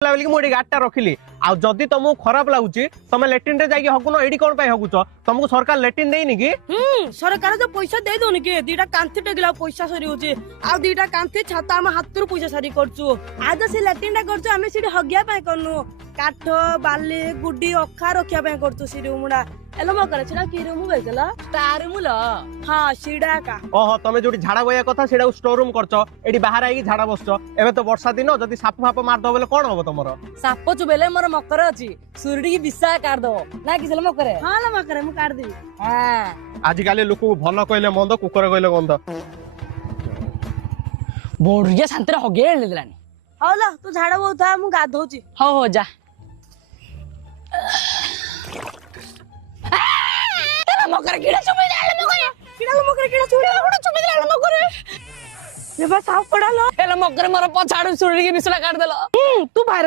बोलिक मुझे गाड़टा रखिली आ जदि तुमको खराब लगुच तुम लेट्रिन रे जाके हगुन एडी कौन पाई हगुच तुमको सरकार लेट्रिन देनी कि सरकार जो पैसा दे दौनी कि दीटा कांथी टेकिला पैसा सरी होची आ दीटा कांथी छाता हम हाथ पैसा सारी करछु आज से लैट्रिन टा करछु हमें सीडी हगिया पाए करनु काठ बाली गुड्डी अखा रखिया पाए करछु सीडी उमुडा एलो म करे छिडा की रूम बेकला स्टार रूम ल हां सीडा का ओहो तुम जो झाड़ा बया कथा सेटा स्टोर रूम करछ एडी बाहर आई झाड़ा बसछ एबे तो वर्षा दिन जदि साप फाप मार दो बेले कोन होबो तमरो साप चुबेले मोर मकर अछि सुरडी की बिसा काट दो ना कि चलो मकर हां ल म करे मु काट देबी हां आज काली लोक भलो कहले मंद कुकर कहले गंध बोड़िया शांति रे हगे लेलानी हौ ल तू झाड़ा बहुता मु गाधौची हो जा मकर कीड़ा चुबे मकर ये बस साफ पड़ा लो एला मकर मोर पछाड़ सुरडी की बिसला काट देलो तू बाहर